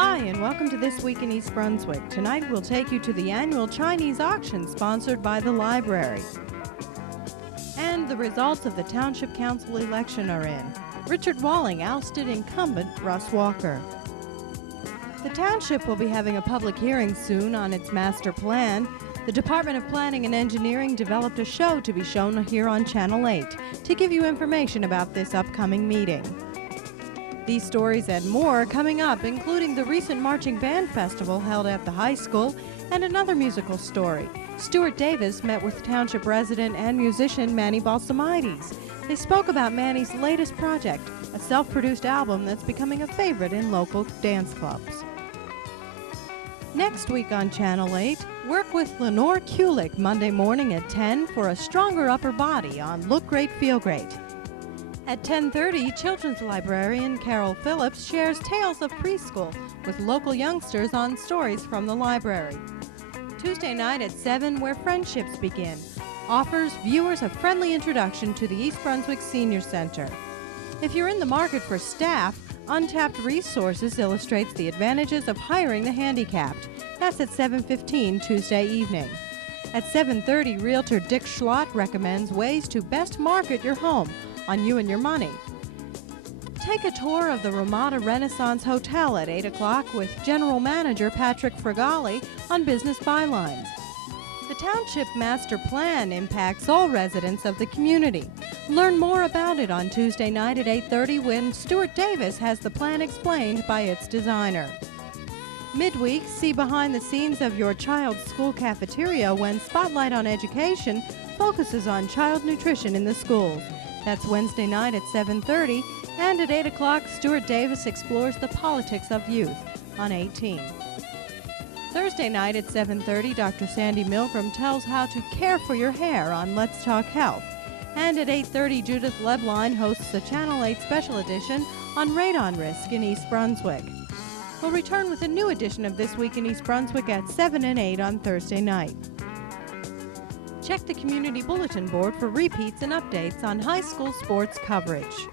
Hi, and welcome to This Week in East Brunswick. Tonight we'll take you to the annual Chinese auction sponsored by the library. And the results of the Township Council election are in. Richard Walling ousted incumbent Russ Walker. The Township will be having a public hearing soon on its master plan. The Department of Planning and Engineering developed a show to be shown here on Channel 8 to give you information about this upcoming meeting. These stories and more coming up, including the recent Marching Band Festival held at the high school and another musical story. Stuart Davis met with Township resident and musician Manny Balsamides. They spoke about Manny's latest project, a self-produced album that's becoming a favorite in local dance clubs. Next week on Channel 8, work with Lenore Kulik Monday morning at 10 for a stronger upper body on Look Great, Feel Great. At 10:30, children's librarian Carol Phillips shares tales of preschool with local youngsters on stories from the library. Tuesday night at 7, Where Friendships Begin, offers viewers a friendly introduction to the East Brunswick Senior Center. If you're in the market for staff, Untapped Resources illustrates the advantages of hiring the handicapped. That's at 7:15 Tuesday evening. At 7:30, Realtor Dick Schlott recommends ways to best market your home on You and Your Money. Take a tour of the Ramada Renaissance Hotel at 8 o'clock with General Manager Patrick Fregali on Business Bylines. The Township Master Plan impacts all residents of the community. Learn more about it on Tuesday night at 8:30 when Stuart Davis has the plan explained by its designer. Midweek, see behind the scenes of your child's school cafeteria when Spotlight on Education focuses on child nutrition in the schools. That's Wednesday night at 7:30, and at 8 o'clock, Stuart Davis explores the politics of youth on 18. Thursday night at 7:30, Dr. Sandy Milgram tells how to care for your hair on Let's Talk Health. And at 8:30, Judith Lebline hosts a Channel 8 special edition on radon risk in East Brunswick. We'll return with a new edition of This Week in East Brunswick at 7 and 8 on Thursday night. Check the community bulletin board for repeats and updates on high school sports coverage.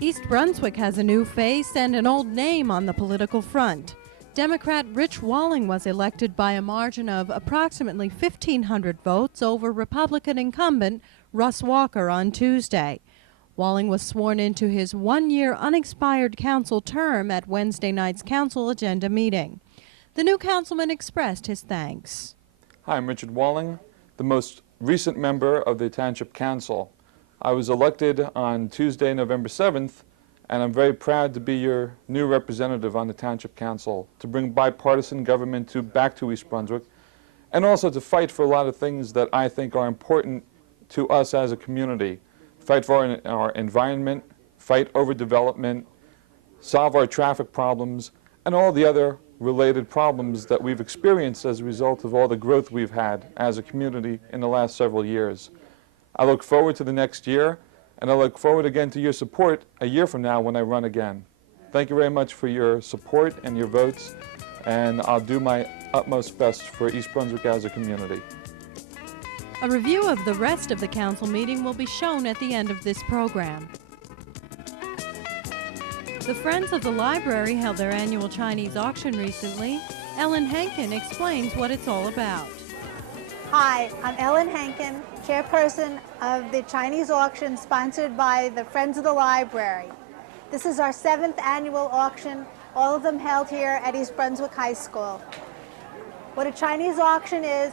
East Brunswick has a new face and an old name on the political front. Democrat Rich Walling was elected by a margin of approximately 1,500 votes over Republican incumbent Russ Walker on Tuesday. Walling was sworn into his one-year unexpired council term at Wednesday night's council agenda meeting. The new councilman expressed his thanks. Hi, I'm Richard Walling, the most recent member of the Township Council. I was elected on Tuesday, November 7th, and I'm very proud to be your new representative on the Township Council to bring bipartisan government back to East Brunswick, and also to fight for a lot of things that I think are important to us as a community. Fight for our environment, fight overdevelopment, solve our traffic problems, and all the other related problems that we've experienced as a result of all the growth we've had as a community in the last several years. I look forward to the next year, and I look forward again to your support a year from now when I run again. Thank you very much for your support and your votes, and I'll do my utmost best for East Brunswick as a community. A review of the rest of the council meeting will be shown at the end of this program. The Friends of the Library held their annual Chinese auction recently. Ellen Henkin explains what it's all about. Hi, I'm Ellen Henkin, chairperson of the Chinese auction sponsored by the Friends of the Library. This is our 7th annual auction, all of them held here at East Brunswick High School. What a Chinese auction is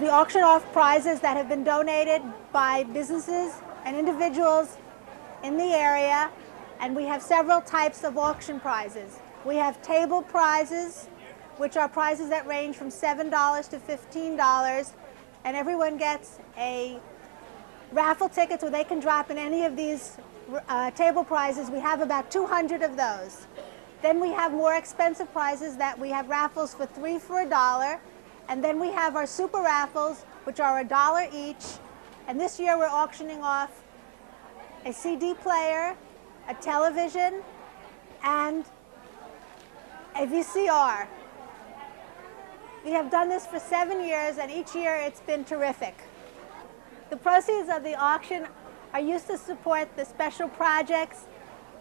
we auction off prizes that have been donated by businesses and individuals in the area, and we have several types of auction prizes. We have table prizes, which are prizes that range from $7 to $15, and everyone gets a raffle ticket so they can drop in any of these table prizes. We have about 200 of those. Then we have more expensive prizes that we have raffles for 3 for $1, and then we have our super raffles, which are $1 each, and this year we're auctioning off a CD player, a television, and a VCR. We have done this for 7 years, and each year it's been terrific. The proceeds of the auction are used to support the special projects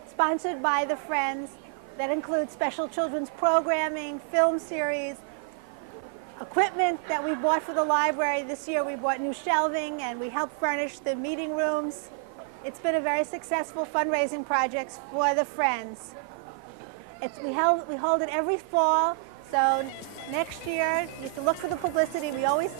sponsored by the Friends that include special children's programming, film series, equipment that we bought for the library. This year we bought new shelving and we helped furnish the meeting rooms. It's been a very successful fundraising project for the Friends. We hold it every fall, so next year you can look for the publicity. We always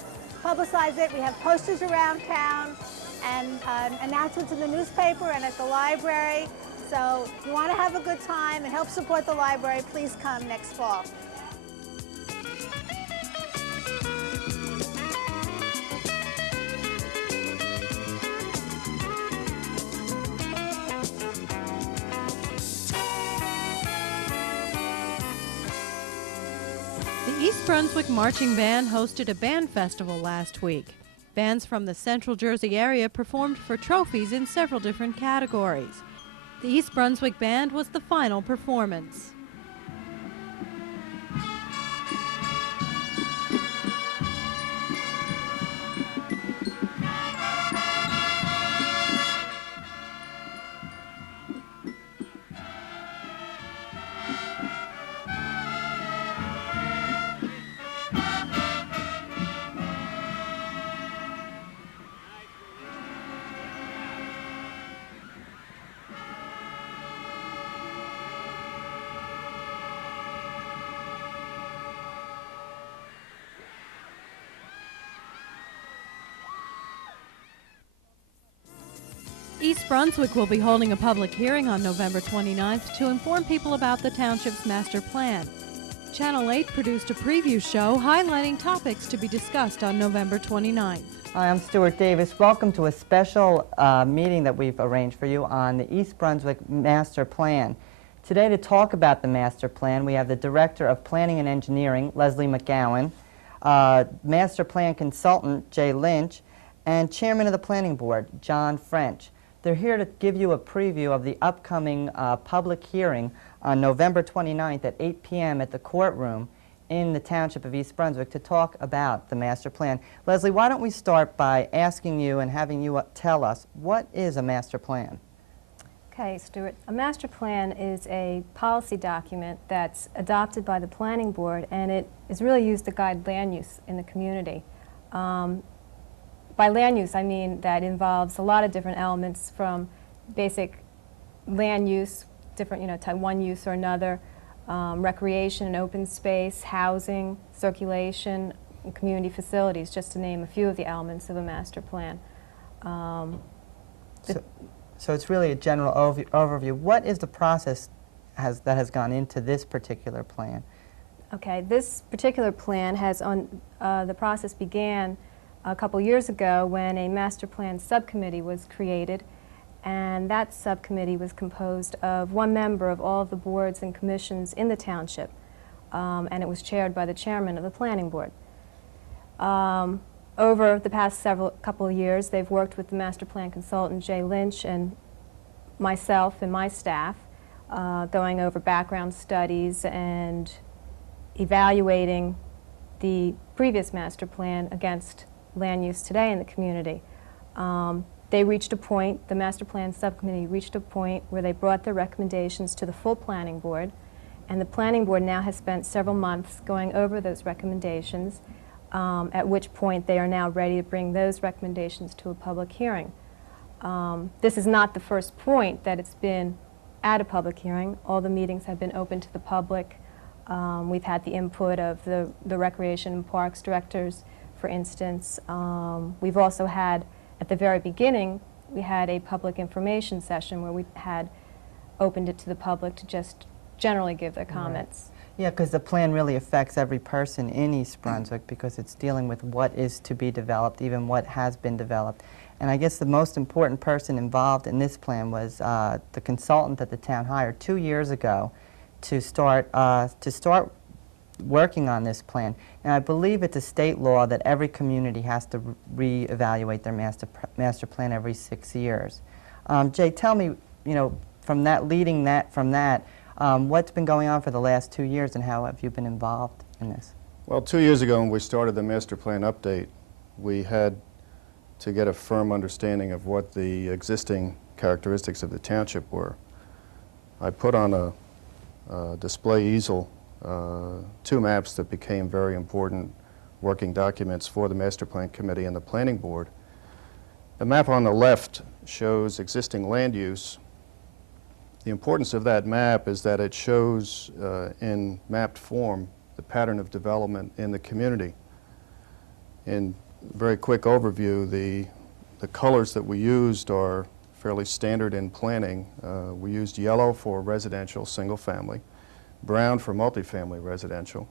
publicize it. We have posters around town and announcements in the newspaper and at the library. So if you want to have a good time and help support the library, please come next fall. The East Brunswick Marching Band hosted a band festival last week. Bands from the Central Jersey area performed for trophies in several different categories. The East Brunswick Band was the final performance. East Brunswick will be holding a public hearing on November 29th to inform people about the township's master plan. Channel 8 produced a preview show highlighting topics to be discussed on November 29th. Hi, I'm Stuart Davis. Welcome to a special meeting that we've arranged for you on the East Brunswick Master Plan. Today to talk about the Master Plan, we have the Director of Planning and Engineering, Leslie McGowan, Master Plan Consultant, Jay Lynch, and Chairman of the Planning Board, John French. They're here to give you a preview of the upcoming public hearing on November 29th at 8 p.m. at the courtroom in the Township of East Brunswick to talk about the master plan. Leslie, why don't we start by asking you and having you tell us, what is a master plan? Okay, Stuart. A master plan is a policy document that's adopted by the Planning Board, and it is really used to guide land use in the community. By land use, I mean that involves a lot of different elements, from basic land use, different, type one use or another, recreation and open space, housing, circulation, and community facilities, just to name a few of the elements of a master plan. So it's really a general overview. What is the process that has gone into this particular plan? Okay, this particular plan the process began a couple years ago when a master plan subcommittee was created, and that subcommittee was composed of one member of all of the boards and commissions in the township, and it was chaired by the chairman of the planning board. Over the past couple of years, they've worked with the master plan consultant Jay Lynch and myself and my staff, going over background studies and evaluating the previous master plan against land use today in the community. They reached a point, the master plan subcommittee reached a point where they brought their recommendations to the full planning board, and the planning board now has spent several months going over those recommendations, at which point they are now ready to bring those recommendations to a public hearing. This is not the first point that it's been at a public hearing. All the meetings have been open to the public. We've had the input of the Recreation and Parks directors, for instance. We've also had, at the very beginning, we had a public information session where we had opened it to the public to just generally give their comments. Yeah, because the plan really affects every person in East Brunswick, because it's dealing with what is to be developed, even what has been developed. And I guess the most important person involved in this plan was the consultant that the town hired 2 years ago to start working on this plan. Now, I believe it's a state law that every community has to re-evaluate their master plan every 6 years. Jay, tell me, from that, what's been going on for the last 2 years, and how have you been involved in this? Well, 2 years ago when we started the master plan update, we had to get a firm understanding of what the existing characteristics of the township were. I put on a display easel two maps that became very important working documents for the Master Plan Committee and the Planning Board. The map on the left shows existing land use. The importance of that map is that it shows in mapped form the pattern of development in the community. In very quick overview, the colors that we used are fairly standard in planning. We used yellow for residential single family, brown for multifamily residential,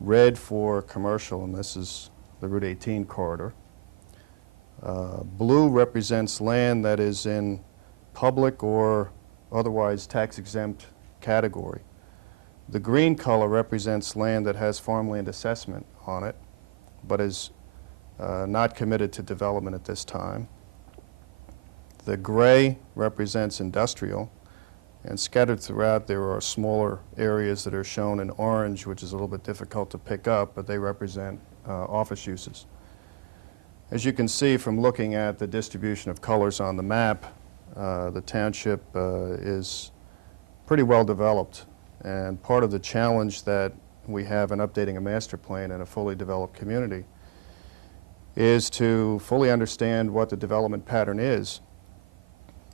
red for commercial, and this is the Route 18 corridor. Blue represents land that is in public or otherwise tax-exempt category. The green color represents land that has farmland assessment on it, but is not committed to development at this time. The gray represents industrial, and scattered throughout there are smaller areas that are shown in orange, which is a little bit difficult to pick up, but they represent office uses. As you can see from looking at the distribution of colors on the map, the township is pretty well developed, and part of the challenge that we have in updating a master plan in a fully developed community is to fully understand what the development pattern is,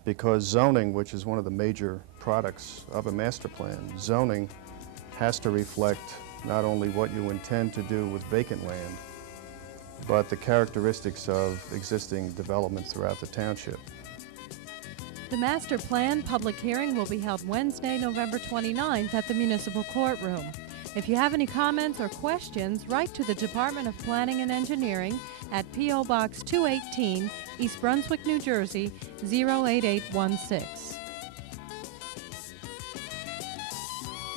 because zoning, which is one of the major products of a master plan, zoning has to reflect not only what you intend to do with vacant land, but the characteristics of existing development throughout the township. The master plan public hearing will be held Wednesday, November 29th at the Municipal Courtroom. If you have any comments or questions, write to the Department of Planning and Engineering at P.O. Box 218, East Brunswick, New Jersey, 08816.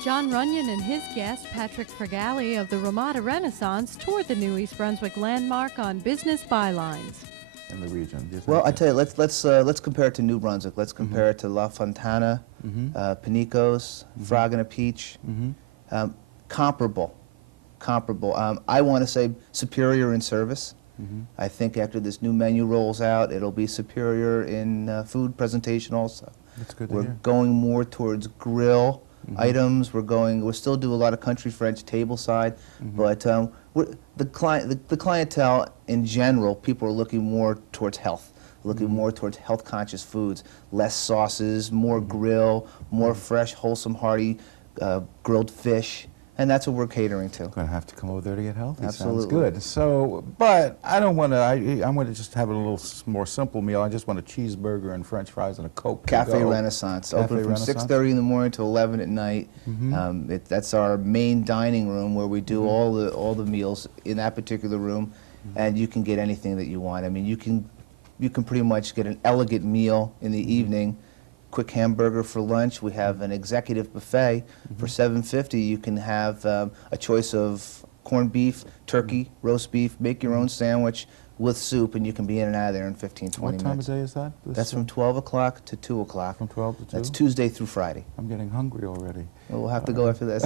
John Runyon and his guest, Patrick Fregali of the Ramada Renaissance, toured the new East Brunswick landmark on Business Bylines. In the region, do you think? Well, I tell you, let's compare it to New Brunswick. Let's compare it to La Fontana, Panicos, Frog and a Peach. Comparable. I want to say superior in service. I think after this new menu rolls out, it'll be superior in food presentation also. That's good to We're hear. going more towards grill items. We'll still do a lot of country French table side, but the clientele in general, people are looking more towards health, looking more towards health conscious foods, less sauces, more grill, more fresh, wholesome, hearty grilled fish. And that's what we're catering to. Going to have to come over there to get healthy. Absolutely. Sounds good. So, but I don't want to. I'm going to just have a little more simple meal. I just want a cheeseburger and French fries and a Coke. Cafe Renaissance, open from 6:30 in the morning to 11 at night. That's our main dining room where we do all the meals in that particular room, and you can get anything that you want. I mean, you can pretty much get an elegant meal in the evening. Quick hamburger for lunch. We have an executive buffet for $7.50. You can have a choice of corned beef, turkey, roast beef. Make your own sandwich with soup, and you can be in and out of there in 15, 20 minutes. What time of day is that? That's from 12 o'clock to 2 o'clock. From 12 to 2? That's Tuesday through Friday. I'm getting hungry already. Well, we'll have to go after this.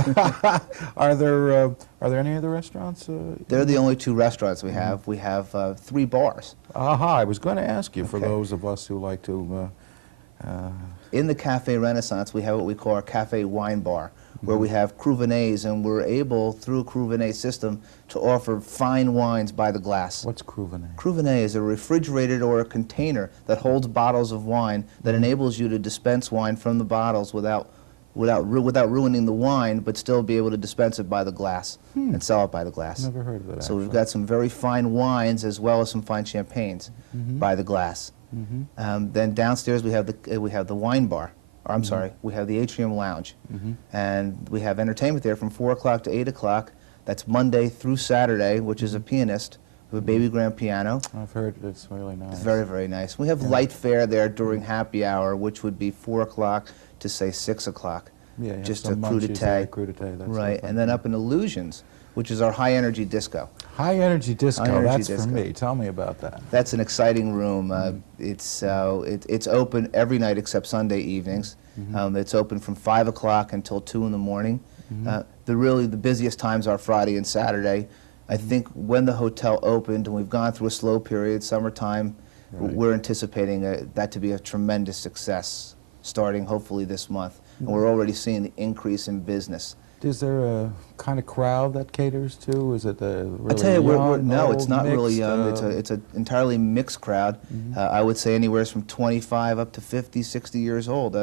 Are there any other restaurants? They're the only two restaurants we have. We have 3 bars. Aha, I was going to ask you, for those of us who like to... In the Cafe Renaissance, we have what we call our Cafe Wine Bar, where we have Cruvinets, and we're able, through a Cruvinet system, to offer fine wines by the glass. What's Cruvinet? Cruvinet is a refrigerated or a container that holds bottles of wine that enables you to dispense wine from the bottles without ruining the wine, but still be able to dispense it by the glass and sell it by the glass. Never heard of that. So we've got some very fine wines as well as some fine champagnes by the glass. Then downstairs we have the wine bar. Or I'm sorry, we have the atrium lounge, and we have entertainment there from 4 o'clock to 8 o'clock. That's Monday through Saturday, which is a pianist. We have a baby grand piano. I've heard it's really nice. It's very, very nice. We have light fare there during happy hour, which would be 4 o'clock to say 6 o'clock. Yeah, just a some munchies, crudité. Right, and then up in Illusions, which is our high-energy disco. High-energy disco, High-energy that's for me. Tell me about that. That's an exciting room. It's open every night except Sunday evenings. It's open from 5 o'clock until 2 in the morning. The busiest times are Friday and Saturday. I think when the hotel opened, and we've gone through a slow period, summertime, we're anticipating that to be a tremendous success starting hopefully this month. And we're already seeing the increase in business. Is there a kind of crowd that caters to? Is it really I'll tell you, young, no, old, it's not really mixed, young. It's an entirely mixed crowd. I would say anywhere from 25 up to 50, 60 years old.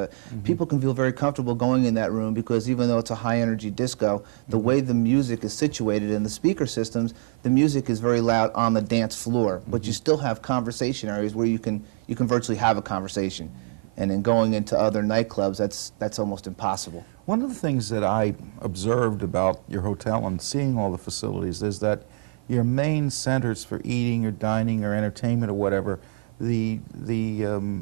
People can feel very comfortable going in that room because even though it's a high-energy disco, the way the music is situated in the speaker systems, the music is very loud on the dance floor, but you still have conversation areas where you can virtually have a conversation. And in going into other nightclubs, that's almost impossible. One of the things that I observed about your hotel and seeing all the facilities is that your main centers for eating or dining or entertainment or whatever, the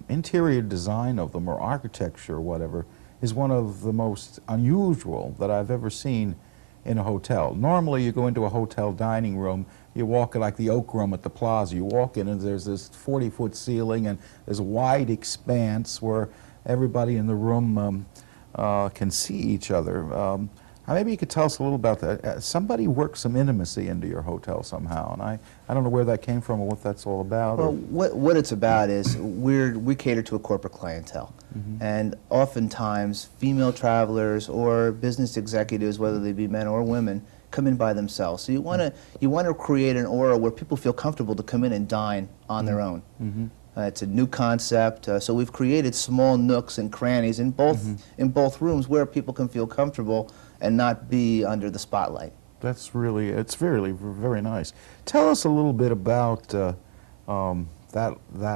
interior design of them or architecture or whatever is one of the most unusual that I've ever seen in a hotel. Normally you go into a hotel dining room, you walk in like the Oak Room at the Plaza, you walk in and there's this 40-foot ceiling and there's a wide expanse where everybody in the room can see each other. Maybe you could tell us a little about that. Somebody worked some intimacy into your hotel somehow, and I don't know where that came from or what that's all about. Well, what it's about is we cater to a corporate clientele. And oftentimes female travelers or business executives, whether they be men or women, come in by themselves. So you want to create an aura where people feel comfortable to come in and dine on their own. It's a new concept, so we've created small nooks and crannies in both rooms where people can feel comfortable and not be under the spotlight. That's really, it's very, very nice. Tell us a little bit about that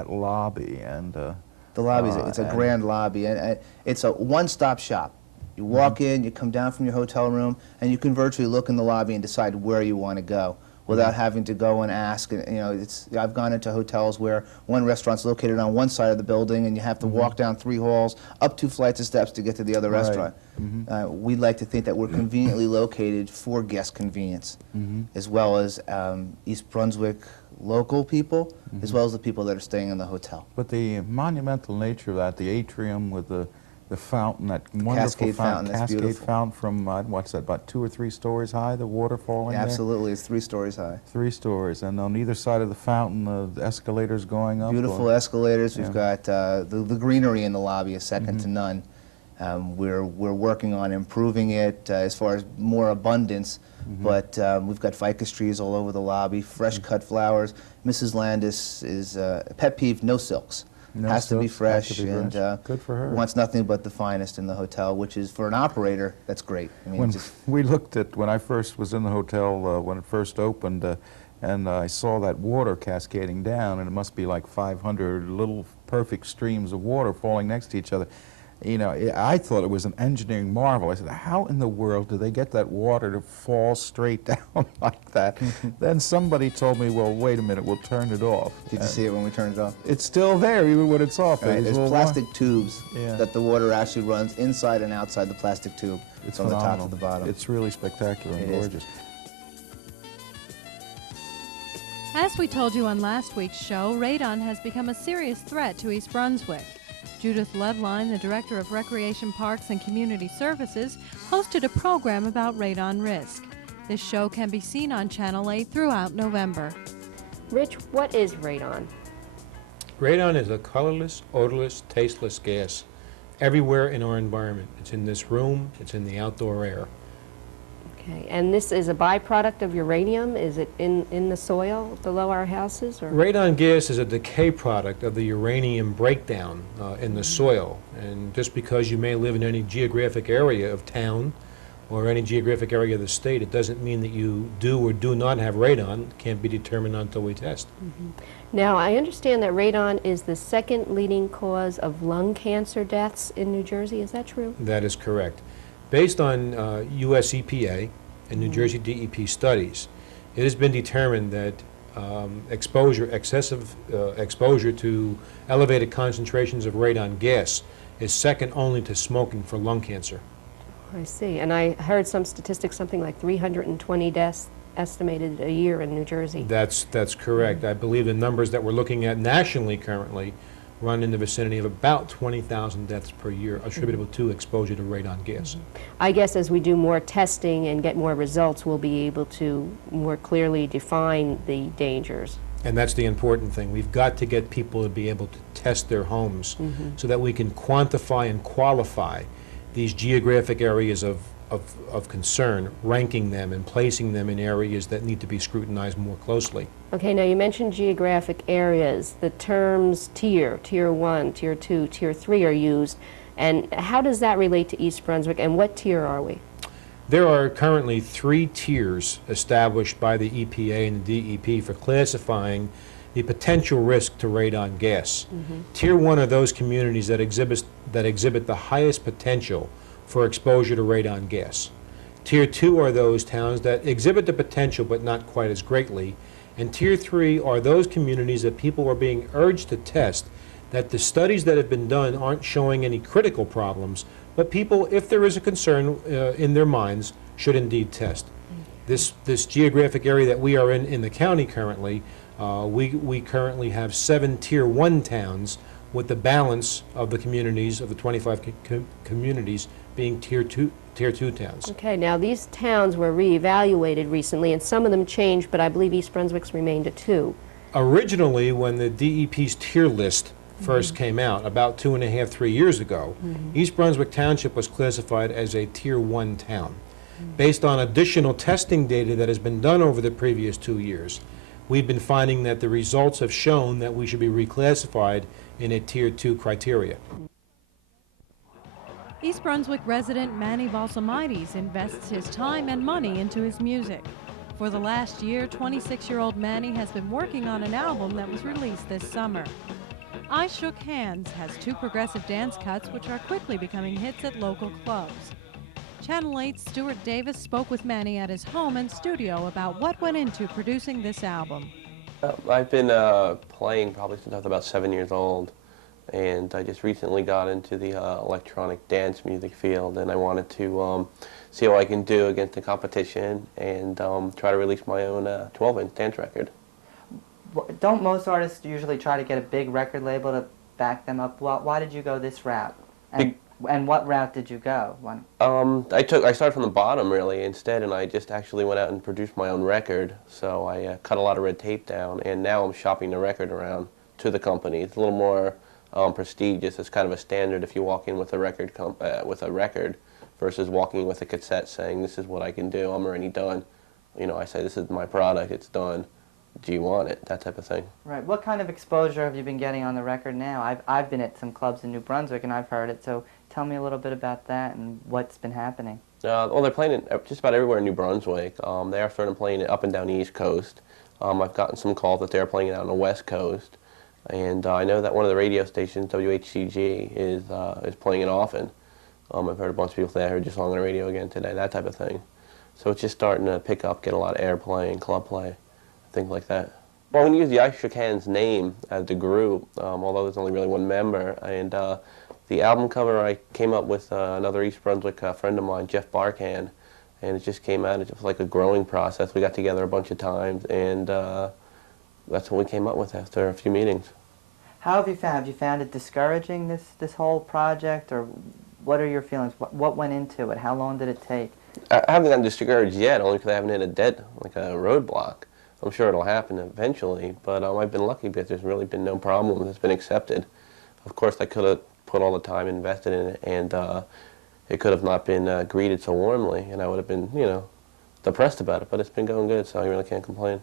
lobby and. The lobby it's a grand lobby, and it's a one-stop shop. You walk in, you come down from your hotel room, and you can virtually look in the lobby and decide where you want to go without having to go and ask. You know, I've gone into hotels where one restaurant's located on one side of the building, and you have to walk down 3 halls, up 2 flights of steps to get to the other restaurant. We like to think that we're conveniently located for guest convenience, as well as East Brunswick local people, as well as the people that are staying in the hotel. But the monumental nature of that, the atrium with the fountain, that wonderful Cascade fountain, that's Cascade beautiful. fountain from, what's that, about 2 or 3 stories high, the water falling there? Absolutely, it's 3 stories high. 3 stories, and on either side of the fountain, the escalators going up? Beautiful escalators. We've got the greenery in the lobby is second to none. We're working on improving it as far as more abundance, but we've got ficus trees all over the lobby, fresh cut flowers. Mrs. Landis is pet peeve, no silks. No has to be silks, fresh, has to be and fresh. Good for her. Wants nothing but the finest in the hotel, which is, for an operator, that's great. I mean, When we looked at, when I first was in the hotel, when it first opened, and I saw that water cascading down, and it must be like 500 little perfect streams of water falling next to each other. You know, I thought it was an engineering marvel. I said, how in the world do they get that water to fall straight down like that? Then somebody told me, well, wait a minute, we'll turn it off. Did you see it when we turned it off? It's still there, even when it's off. Right, there's plastic tubes Yeah. that the water actually runs inside and outside the plastic tube It's from phenomenal. the top to the bottom. It's really spectacular and It is. gorgeous. As we told you on last week's show, radon has become a serious threat to East Brunswick. Judith Loveline, the Director of Recreation Parks and Community Services, hosted a program about radon risk. This show can be seen on Channel 8 throughout November. Rich, what is radon? Radon is a colorless, odorless, tasteless gas everywhere in our environment. It's in this room, it's in the outdoor air. Okay, and this is a byproduct of uranium? Is it in the soil below our houses? Or? Radon gas is a decay product of the uranium breakdown in the soil. And just because you may live in any geographic area of town or any geographic area of the state, it doesn't mean that you do or do not have radon. It can't be determined until we test. Now, I understand that radon is the second leading cause of lung cancer deaths in New Jersey. Is that true? That is correct. Based on US EPA and New Jersey DEP studies, it has been determined that excessive exposure to elevated concentrations of radon gas is second only to smoking for lung cancer. I see. And I heard some statistics, something like 320 deaths estimated a year in New Jersey. That's correct. I believe the numbers that we're looking at nationally currently run in the vicinity of about 20,000 deaths per year attributable to exposure to radon gas. I guess as we do more testing and get more results, we'll be able to more clearly define the dangers. And that's the important thing. We've got to get people to be able to test their homes so that we can quantify and qualify these geographic areas of concern, ranking them and placing them in areas that need to be scrutinized more closely. Okay, now you mentioned geographic areas. The terms tier 1, tier 2, tier 3 are used. And how does that relate to East Brunswick, and what tier are we? There are currently 3 tiers established by the EPA and the DEP for classifying the potential risk to radon gas. Tier 1 are those communities that exhibit the highest potential for exposure to radon gas. Tier 2 are those towns that exhibit the potential but not quite as greatly. And Tier 3 are those communities that people are being urged to test, that the studies that have been done aren't showing any critical problems, but people, if there is a concern in their minds, should indeed test. This geographic area that we are in the county currently, we currently have 7 Tier 1 towns, with the balance of the communities, of the 25 communities, being Tier 2 towns. Okay, now these towns were reevaluated recently, and some of them changed, but I believe East Brunswick's remained a 2. Originally, when the DEP's tier list first came out, about 2.5, 3 years ago, East Brunswick Township was classified as a Tier 1 town. Based on additional testing data that has been done over the previous 2 years, we've been finding that the results have shown that we should be reclassified in a Tier 2 criteria. East Brunswick resident Manny Balsamides invests his time and money into his music. For the last year, 26-year-old Manny has been working on an album that was released this summer. I Shook Hands has 2 progressive dance cuts which are quickly becoming hits at local clubs. Channel 8's Stuart Davis spoke with Manny at his home and studio about what went into producing this album. I've been playing probably since I was about 7 years old, and I just recently got into the electronic dance music field, and I wanted to see what I can do against the competition and try to release my own 12-inch dance record. Don't most artists usually try to get a big record label to back them up? Why did you go this route? And what route did you go? I started from the bottom really instead, and I just actually went out and produced my own record. So I cut a lot of red tape down, and now I'm shopping the record around to the company. It's a little more prestigious. It's kind of a standard if you walk in with a record versus walking with a cassette saying, "This is what I can do. I'm already done." You know, I say, "This is my product. It's done. Do you want it?" That type of thing. Right. What kind of exposure have you been getting on the record now? I've been at some clubs in New Brunswick and I've heard it, so tell me a little bit about that and what's been happening. Well, they're playing it just about everywhere in New Brunswick. They are starting playing it up and down the East Coast. I've gotten some calls that they're playing it out on the West Coast, and I know that one of the radio stations, WHCG, is playing it often. I've heard a bunch of people say I heard your song on the radio again today, that type of thing. So it's just starting to pick up, get a lot of airplay and club play, things like that. Well, I'm going to use the I Shook Hands name as the group, although there's only really one member. And the album cover I came up with another East Brunswick friend of mine, Jeff Barkan, and it just came out. It was like a growing process. We got together a bunch of times, and that's what we came up with after a few meetings. How have you found? Have you found it discouraging, this whole project, or what are your feelings? What went into it? How long did it take? I haven't gotten discouraged yet, only because I haven't hit a roadblock. I'm sure it'll happen eventually, but I've been lucky because there's really been no problem. It's been accepted. Of course, I could have put all the time invested in it, and it could have not been greeted so warmly, and I would have been, depressed about it, but it's been going good, so I really can't complain.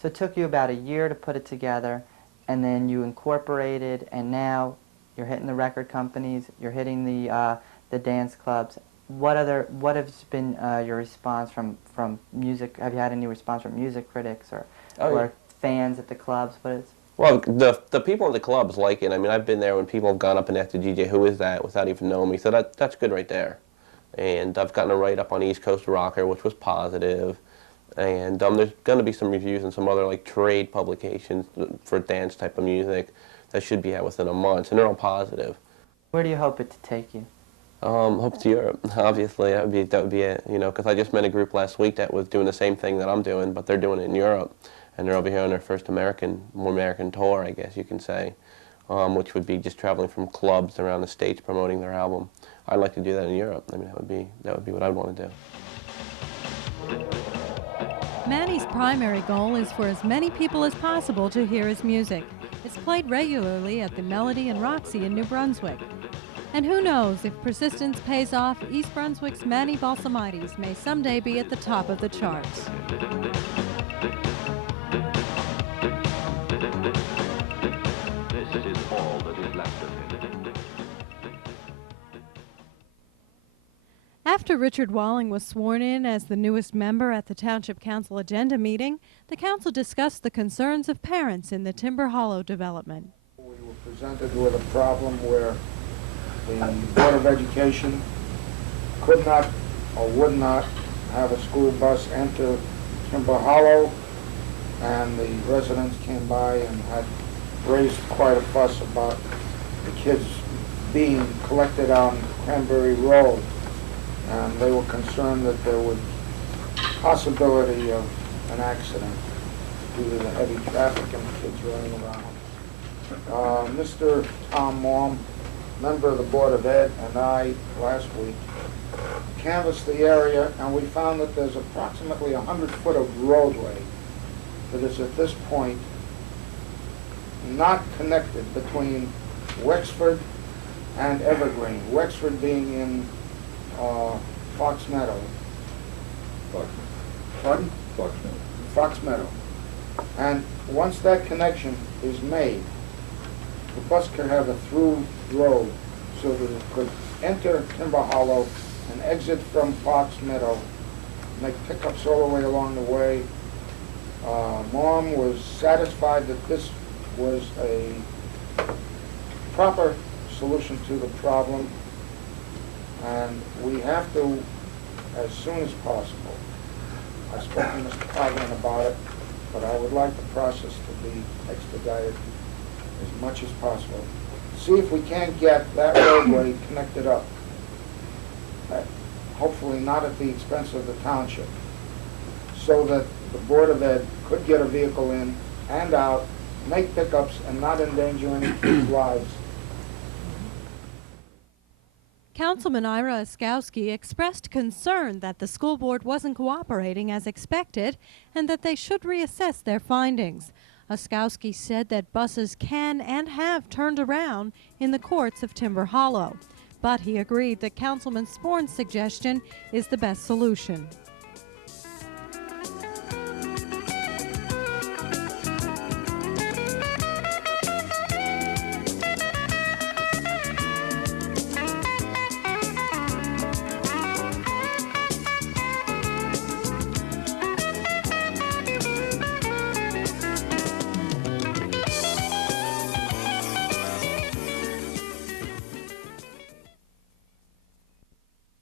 So it took you about a year to put it together, and then you incorporated, and now you're hitting the record companies, you're hitting the dance clubs. What has been your response from music? Have you had any response from music critics or fans at the clubs? Well, the people in the clubs like it. I mean, I've been there when people have gone up and asked the DJ, "Who is that?" without even knowing me. So that's good right there. And I've gotten a write-up on East Coast Rocker, which was positive. And there's going to be some reviews in some other trade publications for dance type of music that should be out within a month, and they're all positive. Where do you hope it to take you? Hope to Europe, obviously. That would be it, because I just met a group last week that was doing the same thing that I'm doing, but they're doing it in Europe, and they're over here on their first American tour, I guess you can say. which would be just traveling from clubs around the States promoting their album. I'd like to do that in Europe. I mean, that would be what I'd want to do. Manny's primary goal is for as many people as possible to hear his music. It's played regularly at the Melody and Roxy in New Brunswick. And who knows, if persistence pays off, East Brunswick's Manny Balsamides may someday be at the top of the charts. This is all that is left of him. After Richard Walling was sworn in as the newest member at the Township Council agenda meeting, the council discussed the concerns of parents in the Timber Hollow development. We were presented with a problem where the Board of Education could not or would not have a school bus enter Timber Hollow, and the residents came by and had raised quite a fuss about the kids being collected on Cranberry Road, and they were concerned that there would possibility of an accident due to the heavy traffic and the kids running around. Mr. Tom Maum, member of the Board of Ed, and I last week canvassed the area, and we found that there's approximately 100 foot of roadway that is at this point not connected between Wexford and Evergreen. Wexford being in Fox Meadow. Pardon? Fox Meadow. And once that connection is made, the bus could have a through road so that it could enter Timber Hollow and exit from Fox Meadow, make pickups all the way along the way. Mom was satisfied that this was a proper solution to the problem, and we have to, as soon as possible. I spoke to Mr. Coglan about it, but I would like the process to be expedited as much as possible. See if we can get that roadway connected up. Hopefully not at the expense of the township, so that the Board of Ed could get a vehicle in and out, make pickups, and not endanger any kids' lives. Councilman Ira Oskowski expressed concern that the school board wasn't cooperating as expected and that they should reassess their findings. Oskowski said that buses can and have turned around in the courts of Timber Hollow, but he agreed that Councilman Sporn's suggestion is the best solution.